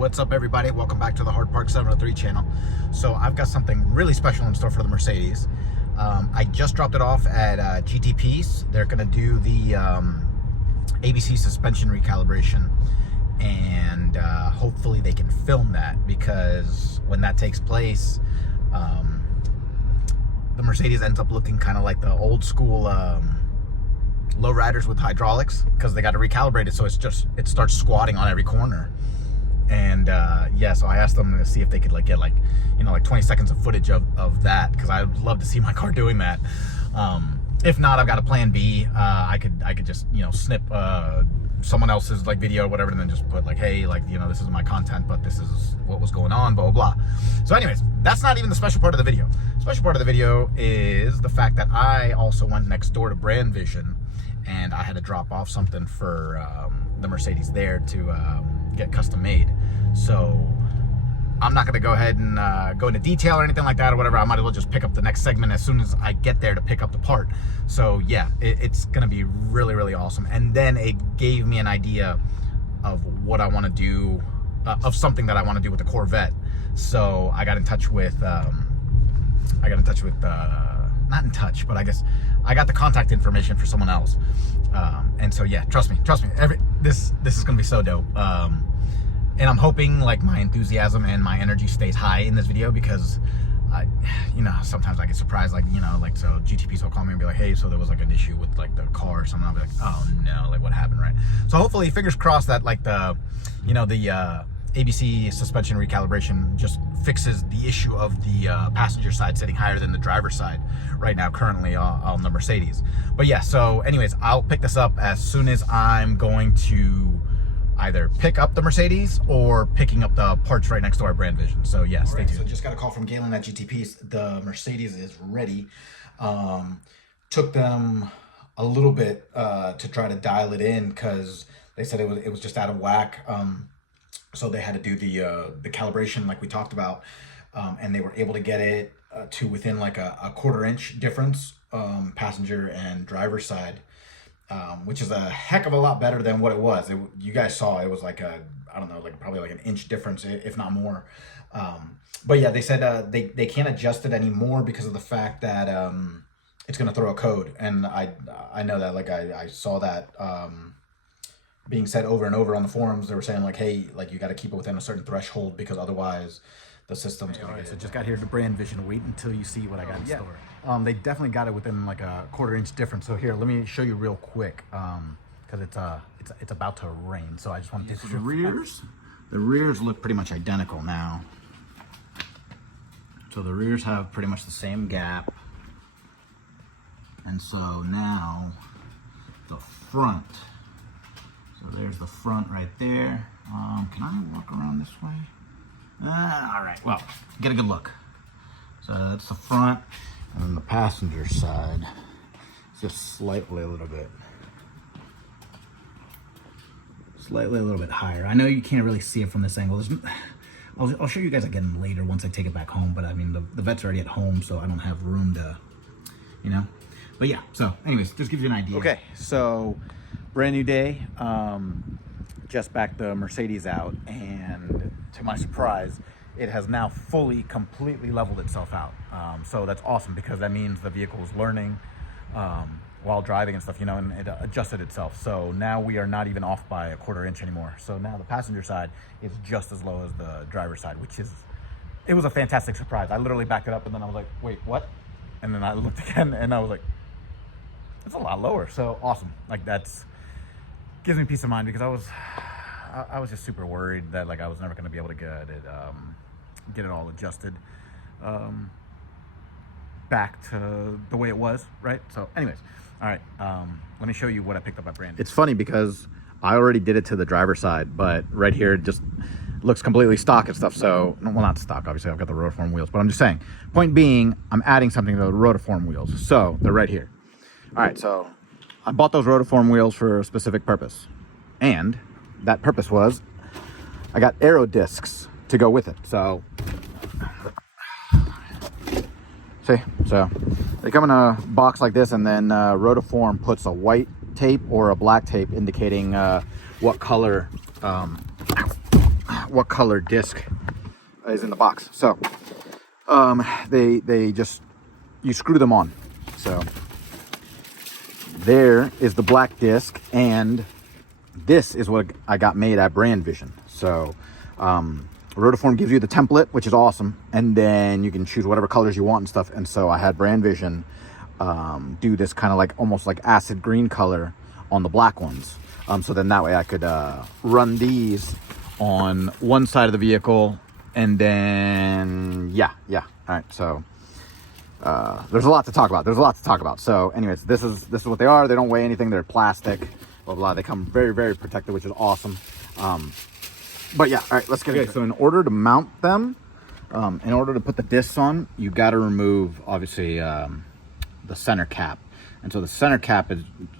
What's up, everybody? Welcome back to the Hard Park 703 channel. So I've got something really special in store for the Mercedes. I just dropped it off at GTP's. They're going to do the ABC suspension recalibration, and hopefully they can film that, because when that takes place, the Mercedes ends up looking kind of like the old school lowriders with hydraulics, because they got to recalibrate it so it starts squatting on every corner. And yeah, so I asked them to see if they could get 20 seconds of footage of that, because I'd love to see my car doing that. If not, I've got a plan B. I could just snip someone else's video or whatever, and then just put hey, this is my content, but this is what was going on, blah blah blah. So anyways, that's not even the special part of the video. The special part of the video is the fact that I also went next door to Brand Vision, and I had to drop off something for the Mercedes there to get custom made. So I'm not going to go ahead and go into detail or anything like that or whatever. I might as well just pick up the next segment as soon as I get there to pick up the part. So yeah, it's going to be really, really awesome. And then it gave me an idea of what I want to do, of something that I want to do with the Corvette. So I got in touch with, not in touch, but I guess I got the contact information for someone else. And so yeah, trust me, this is going to be so dope. And I'm hoping my enthusiasm and my energy stays high in this video, because sometimes I get surprised, so GTPs will call me and be like, hey, so there was an issue with the car or something. I'll be like, oh no, what happened, right? So hopefully, fingers crossed that the ABC suspension recalibration just fixes the issue of the passenger side sitting higher than the driver's side right now, currently on the Mercedes. But yeah, so anyways, I'll pick this up as soon as I'm going to either pick up the Mercedes or picking up the parts right next to our Brand Vision. So yeah, stay tuned. So just got a call from Galen at GTP's. The Mercedes is ready. Took them a little bit to try to dial it in, because they said it was just out of whack. So they had to do the calibration like we talked about, and they were able to get it to within a quarter-inch difference, passenger and driver side. Which is a heck of a lot better than what it was. You guys saw it was probably an inch difference, if not more. But yeah, they said they can't adjust it anymore because of the fact that it's going to throw a code. And I know that, I saw that being said over and over on the forums. They were saying hey, you got to keep it within a certain threshold, because otherwise the system's going to get it. So just got here to Brand Vision. Wait until you see what I got in store. They definitely got it within a quarter-inch difference. So here, let me show you real quick, because it's about to rain. So I just want to do the rears. The rears look pretty much identical now. So the rears have pretty much the same gap, and so now the front. So there's the front right there. Can I walk around this way? All right, well, get a good look. So that's the front, and then the passenger side is just slightly a little bit higher. I know you can't really see it from this angle. I'll show you guys again later once I take it back home, but I mean, the vet's already at home, so I don't have room to, But yeah, so anyways, just gives you an idea. Okay, so brand new day. Just backed the Mercedes out, and to my surprise, it has now completely leveled itself out. So that's awesome, because that means the vehicle is learning while driving and stuff, and it adjusted itself. So now we are not even off by a quarter-inch anymore. So now the passenger side is just as low as the driver's side, it was a fantastic surprise. I literally backed it up, and then I was like, wait, what? And then I looked again, and I was like, it's a lot lower. So awesome. Gives me peace of mind, because I was just super worried that I was never going to be able to get it all adjusted back to the way it was, right? So anyways, all right, let me show you what I picked up at Brand. It's funny, because I already did it to the driver's side, but right here it just looks completely stock and stuff. So, well, not stock, obviously I've got the Rotiform wheels, but I'm just saying, point being, I'm adding something to the Rotiform wheels. So they're right here. All right, so I bought those Rotiform wheels for a specific purpose, and that purpose was I got Aerodiscs to go with it. So see, so they come in a box like this, and then Rotiform puts a white tape or a black tape indicating what color what color disc is in the box. So they just, you screw them on. So there is the black disc, and this is what I got made at Brand Vision. So Rotiform gives you the template, which is awesome, and then you can choose whatever colors you want and stuff. And so I had Brand Vision do this kind of like almost like acid green color on the black ones. So then that way I could run these on one side of the vehicle, and then yeah. All right, so there's a lot to talk about. So anyways, this is what they are. They don't weigh anything. They're plastic, blah blah. They come very, very protected, which is awesome. But yeah, all right, let's get into it. So in order to mount them, in order to put the discs on, you got to remove obviously the center cap. And so the center cap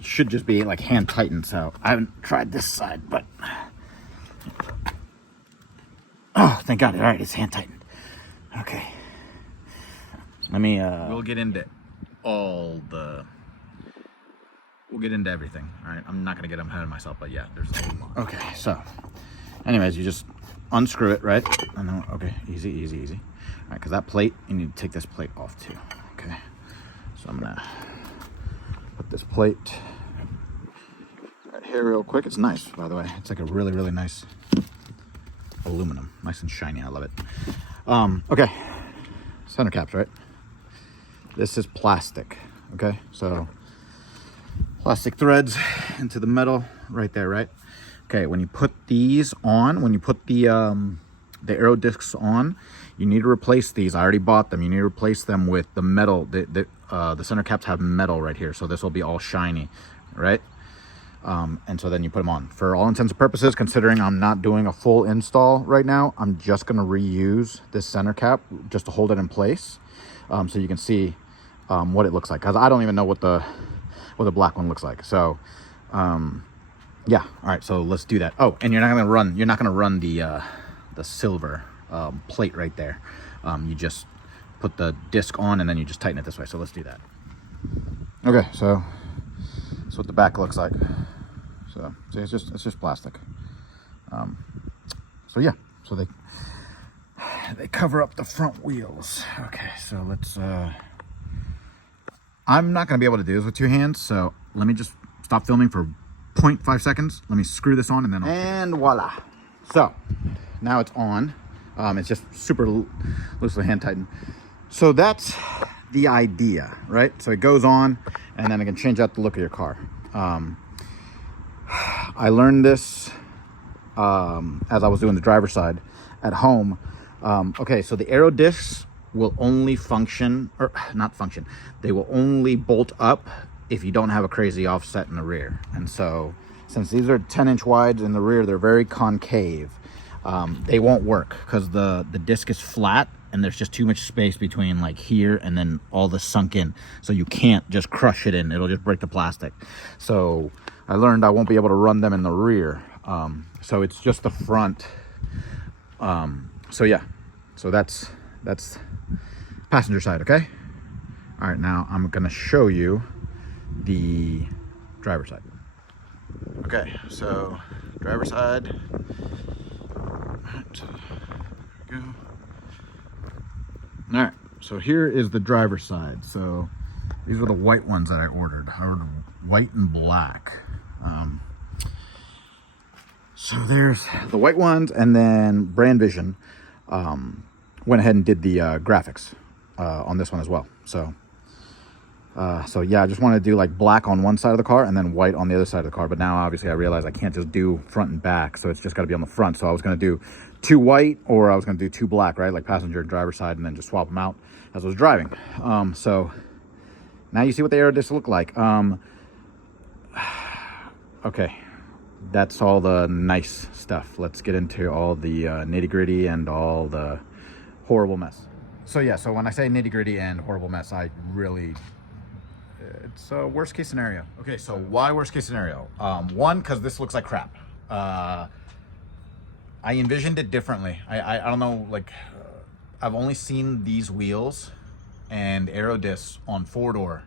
should just be like hand tightened. So I haven't tried this side, but oh, thank God. All right, it's hand tightened. Okay. Let me we'll get into everything. All right, I'm not gonna get ahead of myself, but yeah, there's a lot. Okay, so anyways, you just unscrew it, right? And then, okay, easy. All right, because that plate, you need to take this plate off too. Okay, so I'm gonna put this plate right here real quick. It's nice, by the way. It's like a really, really nice aluminum, nice and shiny. I love it. Okay, center caps, right? This is plastic. Okay, so plastic threads into the metal right there, right? Okay, when you put these on, when you put the Aerodiscs on, you need to replace these. I already bought them. You need to replace them with the metal. The center caps have metal right here, so this will be all shiny, right? And so then you put them on. For all intents and purposes, considering I'm not doing a full install right now, I'm just gonna reuse this center cap just to hold it in place, so you can see what it looks like. Cause I don't even know what the black one looks like. So yeah, all right, so let's do that. Oh, and you're not gonna run the silver plate right there. You just put the disc on and then you just tighten it this way. So let's do that. Okay, so that's what the back looks like. So see, it's just plastic. So yeah, so they cover up the front wheels. Okay, so let's I'm not gonna be able to do this with two hands, so let me just stop filming for 0.5 seconds. Let me screw this on and then and voila. So now it's on. It's just super loosely hand tightened. So that's the idea, right? So it goes on and then it can change out the look of your car. I learned this as I was doing the driver's side at home. Okay, so the Aerodiscs will only function, or not function, they will only bolt up if you don't have a crazy offset in the rear. And so since these are 10-inch wides in the rear, they're very concave. They won't work because the disc is flat and there's just too much space between like here and then all the sunk in. So you can't just crush it in, it'll just break the plastic. So I learned I won't be able to run them in the rear. So it's just the front. So yeah, so that's passenger side, okay? All right, now I'm gonna show you the driver's side. Okay, so driver's side. All right, so here is the driver's side. So these were the white ones that I ordered. I ordered white and black. So there's the white ones, and then Brand Vision went ahead and did the graphics on this one as well. So yeah, I just want to do like black on one side of the car and then white on the other side of the car. But now obviously I realize I can't just do front and back, so it's just got to be on the front. So I was going to do 2 white, or I was going to do 2 black, right? Like passenger and driver side, and then just swap them out as I was driving. So now you see what the Aerodiscs look like. Okay, that's all the nice stuff. Let's get into all the nitty gritty and all the horrible mess. So yeah, so when I say nitty gritty and horrible mess, I really, it's a worst case scenario. Okay, so why worst case scenario? One, because this looks like crap. I envisioned it differently. I don't know, like, I've only seen these wheels and Aerodiscs on 4-door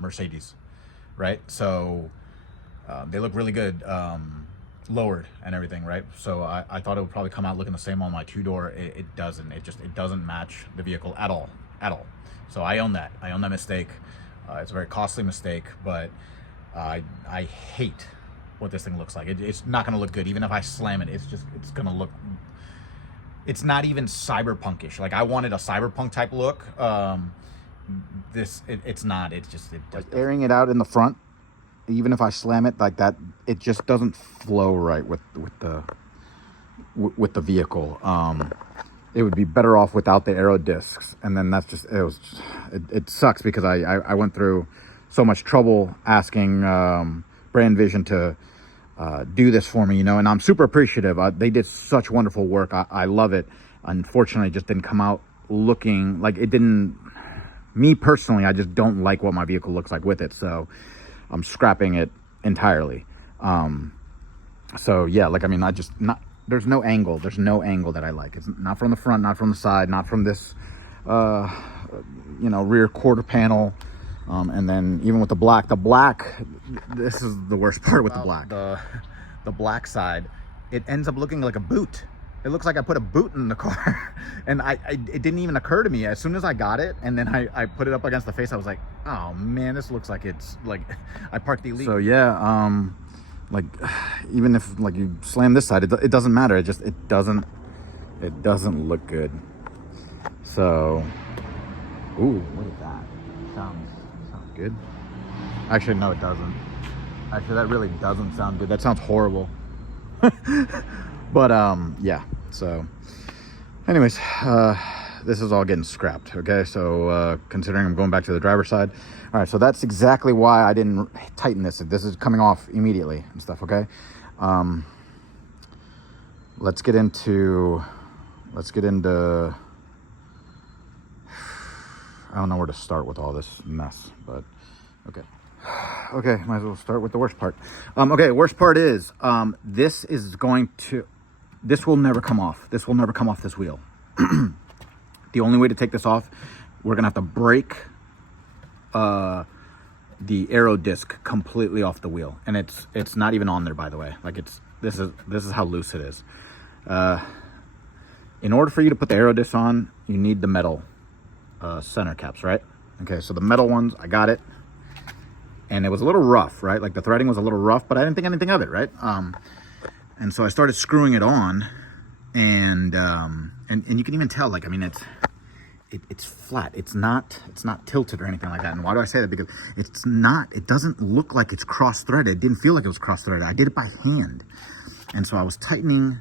Mercedes, right? So they look really good. lowered and everything, right? So I thought it would probably come out looking the same on my two-door. It doesn't. It doesn't match the vehicle at all. So I own that. I own that mistake. It's a very costly mistake, but I hate what this thing looks like. It's not going to look good. Even if I slam it, it's going to look, it's not even cyberpunkish. Like I wanted a cyberpunk type look. It's not. It's just, like airing it out in the front, even if I slam it like that, it just doesn't flow right with the vehicle. It would be better off without the Aerodiscs, and then that's just, it sucks because I went through so much trouble asking Brand Vision to do this for me, you know, and I'm super appreciative. They did such wonderful work. I love it. Unfortunately, it just didn't come out looking like it didn't. Me personally, I just don't like what my vehicle looks like with it, so I'm scrapping it entirely. So yeah, like, I mean, there's no angle that I like. It's not from the front, not from the side, not from this you know, rear quarter panel. And then even with the black, this is the worst part with the black. The black side, it ends up looking like a boot. It looks like I put a boot in the car. And it didn't even occur to me. As soon as I got it, and then I put it up against the face, I was like, oh man, this looks like it's like I parked the Elite. So yeah, like even if like you slam this side, it doesn't matter. It doesn't look good. So, ooh, what is that? Sounds good. Actually, no, it doesn't. Actually, that really doesn't sound good. That sounds horrible. But yeah. So, anyways, this is all getting scrapped. Okay, so considering I'm going back to the driver's side. All right, so that's exactly why I didn't tighten this. This is coming off immediately and stuff. Okay, let's get into. I don't know where to start with all this mess, but okay. Okay, might as well start with the worst part. Okay, worst part is this will never come off. This will never come off this wheel. The only way to take this off, we're gonna have to break the Aerodisc completely off the wheel, and it's not even on there, by the way. Like this is how loose it is. In order for you to put the Aerodisc on, you need the metal center caps, right? Okay, so the metal ones, I got it, and it was a little rough, right? Like the threading was a little rough, but I didn't think anything of it, right? And so I started screwing it on, and you can even tell, like, I mean, it's flat. It's not tilted or anything like that. And why do I say that? Because it doesn't look like it's cross-threaded. It didn't feel like it was cross-threaded. I did it by hand. And so I was tightening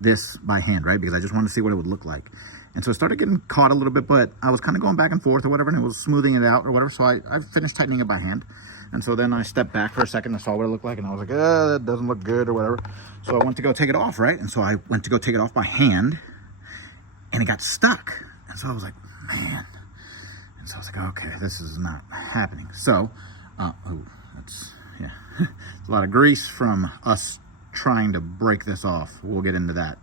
this by hand, right? Because I just wanted to see what it would look like. And so it started getting caught a little bit, but I was kind of going back and forth or whatever, and it was smoothing it out or whatever. So I finished tightening it by hand. And so then I stepped back for a second and saw what it looked like, and I was like, that doesn't look good or whatever. So I went to go take it off, right? And so I went to go take it off by hand, and it got stuck. And so I was like, man. And so I was like, okay, this is not happening. So, yeah. It's a lot of grease from us trying to break this off. We'll get into that.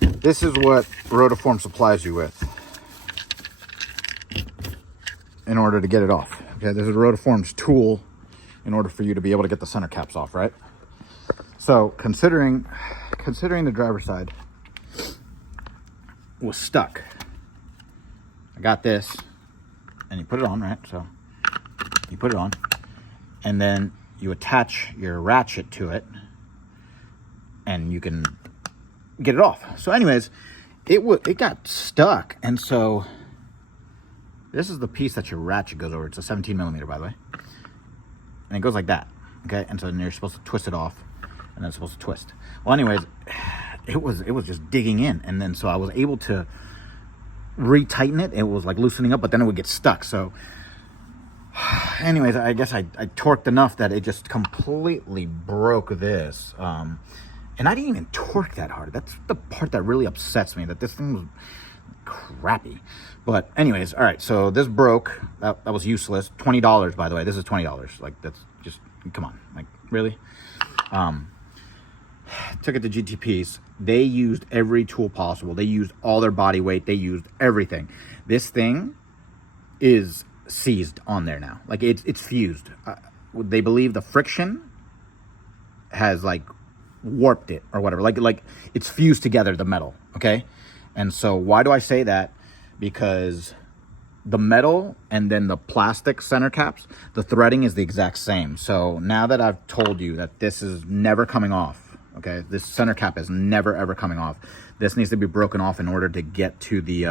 This is what Rotiform supplies you with in order to get it off. Okay, this is Rotiform's tool in order for you to be able to get the center caps off, right? So considering the driver's side was stuck, I got this, and you put it on, right? So you put it on, and then you attach your ratchet to it, and you can get it off. So anyways, it got stuck, and so this is the piece that your ratchet goes over. It's a 17 millimeter, by the way, and it goes like that. Okay, and so then you're supposed to twist it off, and then it's supposed to twist. Well, anyways, it was just digging in, and then so I was able to retighten it. It was like loosening up, but then it would get stuck. So anyways, I guess I torqued enough that it just completely broke this. And I didn't even torque that hard. That's the part that really upsets me, that this thing was crappy. But anyways, all right, so this broke. That was useless. $20, by the way. This is $20. Like, that's just, come on. Like, really? Took it to GTP's. They used every tool possible. They used all their body weight. They used everything. This thing is seized on there now. Like, it's fused. They believe the friction has, like, warped it or whatever. Like it's fused together, the metal, okay? And so why do I say that? Because the metal and then the plastic center caps, the threading is the exact same. So now that I've told you that this is never coming off, okay, this center cap is never ever coming off. This needs to be broken off in order to get to the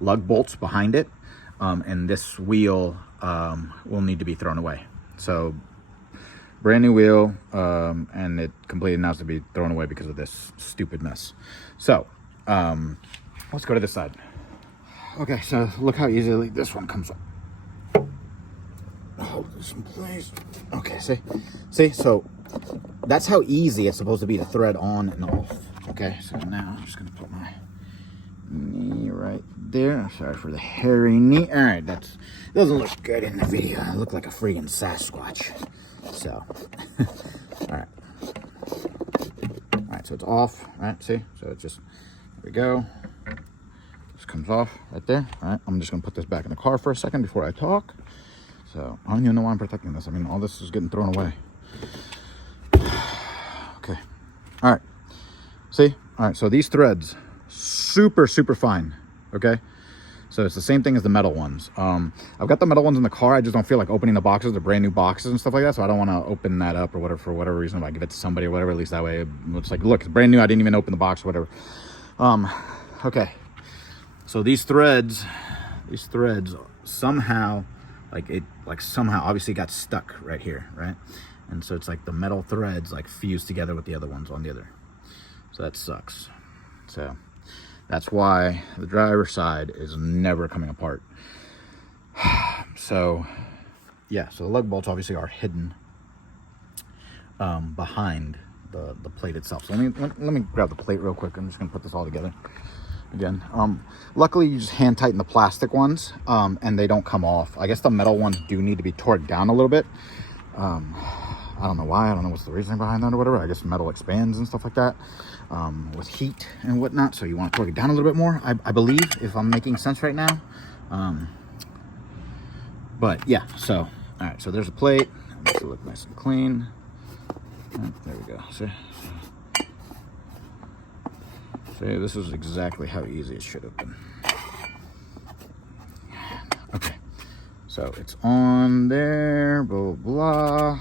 lug bolts behind it, and this wheel will need to be thrown away. So brand new wheel, and it completely now has to be thrown away because of this stupid mess. So let's go to this side. Okay, so look how easily this one comes up. Hold this in place. Okay, see, so that's how easy it's supposed to be to thread on and off. Okay, so now I'm just gonna put my knee right there. Sorry for the hairy knee. All right, that doesn't look good in the video. I look like a freaking Sasquatch. So, all right, so it's off. Right, see, so it's just, there we go. Just comes off right there. All right, I'm just gonna put this back in the car for a second before I talk. So I don't even know why I'm protecting this. I mean, all this is getting thrown away. Okay, all right, see, all right, so these threads, super fine. Okay, so it's the same thing as the metal ones. I've got the metal ones in the car. I just don't feel like opening the boxes. They're brand new boxes and stuff like that, so I don't want to open that up or whatever, for whatever reason. If I give it to somebody or whatever, at least that way it's like, look, it's brand new. I didn't even open the box or whatever. Okay, so these threads somehow, somehow obviously got stuck right here, right? And so it's like the metal threads like fused together with the other ones on the other. So that sucks. So that's why the driver's side is never coming apart. So yeah, so the lug bolts obviously are hidden behind the plate itself. So let me grab the plate real quick. I'm just gonna put this all together again. Luckily you just hand tighten the plastic ones, and they don't come off. I guess the metal ones do need to be torqued down a little bit. I don't know why. I don't know what's the reasoning behind that or whatever. I guess metal expands and stuff like that, with heat and whatnot. So you want to torque it down a little bit more, I believe, if I'm making sense right now. But yeah, so all right, so there's a plate. Makes it look nice and clean. Right, there we go. See, this is exactly how easy it should have been. Okay, so it's on there, blah, blah, blah.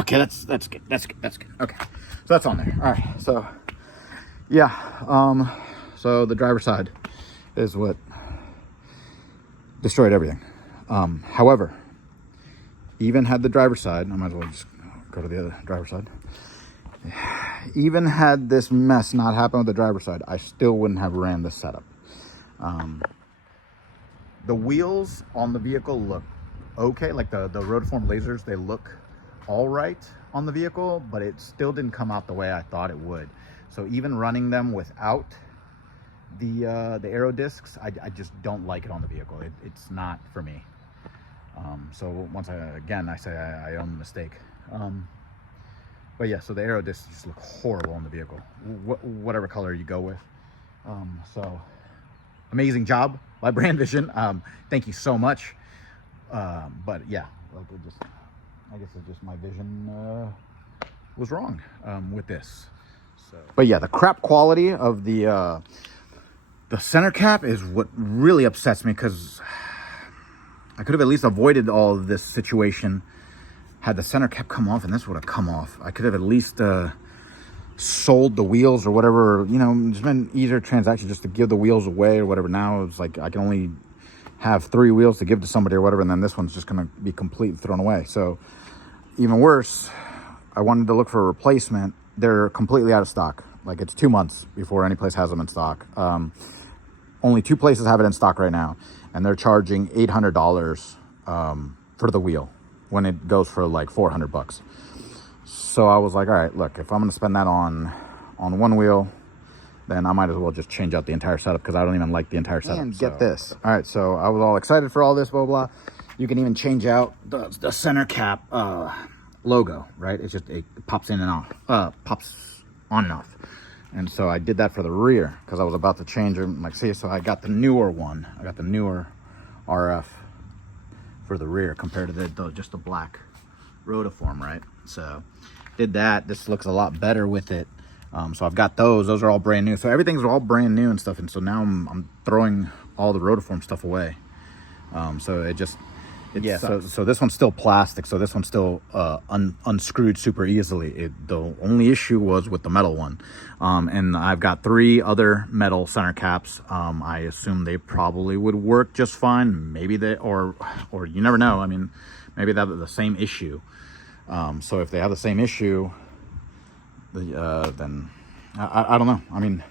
Okay, that's good. That's good. Okay, so that's on there. All right, so yeah, so the driver's side is what destroyed everything. However, even had the driver's side, I might as well just go to the other driver's side. Even had this mess not happen with the driver's side, I still wouldn't have ran this setup. The wheels on the vehicle look okay, like the Rotiform lasers, they look all right on the vehicle, but it still didn't come out the way I thought it would. So even running them without the Aerodiscs, I just don't like it on the vehicle. It's not for me. So once I say I own the mistake. But yeah, so the Aerodiscs just look horrible on the vehicle, whatever color you go with. So amazing job by Brand Vision. Thank you so much. But yeah, I guess it's just my vision was wrong with this. So, but yeah, the crap quality of the center cap is what really upsets me, because I could have at least avoided all of this situation had the center cap come off, and this would have come off. I could have at least sold the wheels or whatever, you know, it's been an easier transaction just to give the wheels away or whatever. Now it's like I can only have 3 wheels to give to somebody or whatever, and then this one's just gonna be completely thrown away. So even worse, I wanted to look for a replacement. They're completely out of stock. Like, it's 2 months before any place has them in stock. Only 2 places have it in stock right now, and they're charging $800 for the wheel when it goes for like $400. So I was like, all right, look, if I'm gonna spend that on one wheel, then I might as well just change out the entire setup, because I don't even like the entire setup. And get this. All right, so I was all excited for all this, blah, blah. You can even change out the center cap logo, right? It's just, it pops in and off, pops on and off. And so I did that for the rear, because I was about to change them. Like, see, so I got the newer one. I got the newer RF for the rear compared to just the black Rotiform, right? So did that. This looks a lot better with it. So I've got those are all brand new. So everything's all brand new and stuff. And so now I'm throwing all the Rotiform stuff away. So so this one's still plastic. So this one's still unscrewed super easily. The only issue was with the metal one. And I've got 3 other metal center caps. I assume they probably would work just fine. Maybe they, or you never know. I mean, maybe they have the same issue. So if they have the same issue, then I don't know. I mean,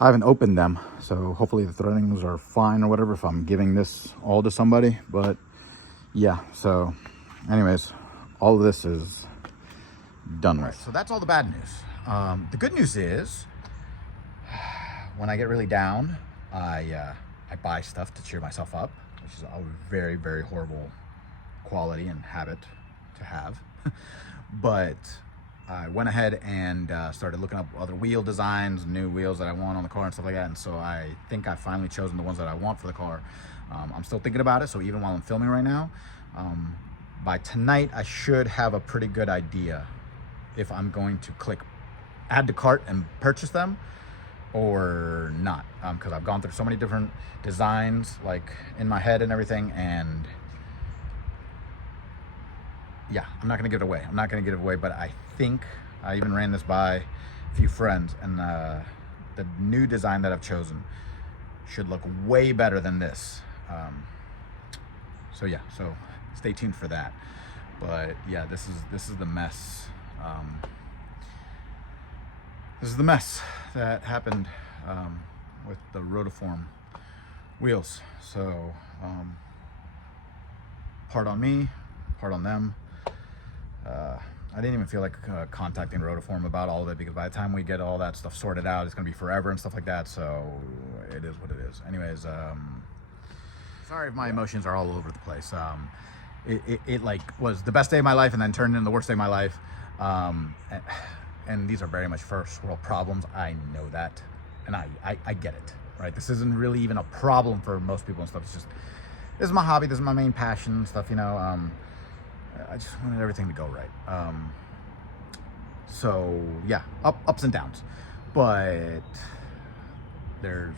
I haven't opened them, so hopefully the threadings are fine or whatever if I'm giving this all to somebody. But yeah, so anyways, all of this is done with. So that's all the bad news. The good news is when I get really down, I buy stuff to cheer myself up, which is a very, very horrible quality and habit to have. But I went ahead and started looking up other wheel designs, new wheels that I want on the car and stuff like that. And so I think I've finally chosen the ones that I want for the car. I'm still thinking about it. So even while I'm filming right now, by tonight, I should have a pretty good idea if I'm going to click add to cart and purchase them or not. Because I've gone through so many different designs like in my head and everything. And yeah, I'm not going to give it away. But I think I even ran this by a few friends, and the new design that I've chosen should look way better than this. So yeah, so stay tuned for that. But yeah, this is the mess. This is the mess that happened with the Rotiform wheels. So part on me, part on them. I didn't even feel like contacting Rotiform about all of it, because by the time we get all that stuff sorted out, it's gonna be forever and stuff like that. So it is what it is. Anyways, sorry if my emotions are all over the place. It like was the best day of my life and then turned into the worst day of my life. And these are very much first world problems. I know that, and I get it, right? This isn't really even a problem for most people and stuff. It's just, this is my hobby, this is my main passion and stuff, you know. I just wanted everything to go right. So yeah, ups and downs, but there's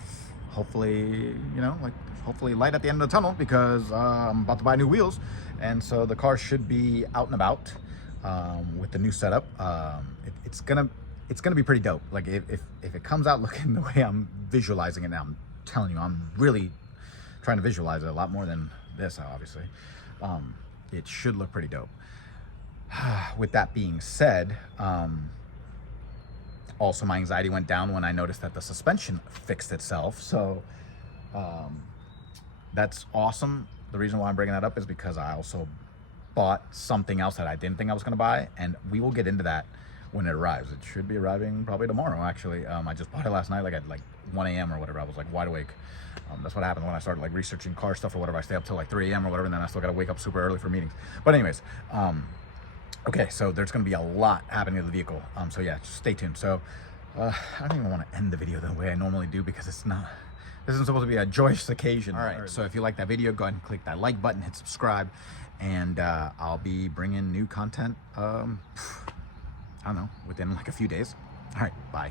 hopefully, you know, like hopefully light at the end of the tunnel, because I'm about to buy new wheels, and so the car should be out and about with the new setup. It's gonna be pretty dope. Like if it comes out looking the way I'm visualizing it now, I'm telling you, I'm really trying to visualize it a lot more than this, obviously. It should look pretty dope. With that being said, also my anxiety went down when I noticed that the suspension fixed itself. So that's awesome. The reason why I'm bringing that up is because I also bought something else that I didn't think I was going to buy, and we will get into that when it arrives. It should be arriving probably tomorrow, actually. I just bought it last night, like at like 1 a.m. or whatever. I was like wide awake. That's what happens when I started like researching car stuff or whatever. I stay up till like 3 a.m. or whatever, and then I still got to wake up super early for meetings. But anyways, okay, so there's going to be a lot happening to the vehicle. So yeah, just stay tuned. So I don't even want to end the video the way I normally do, because it's not, this isn't supposed to be a joyous occasion. All right, so if you like that video, go ahead and click that like button, hit subscribe, and I'll be bringing new content, I don't know, within like a few days. All right, bye.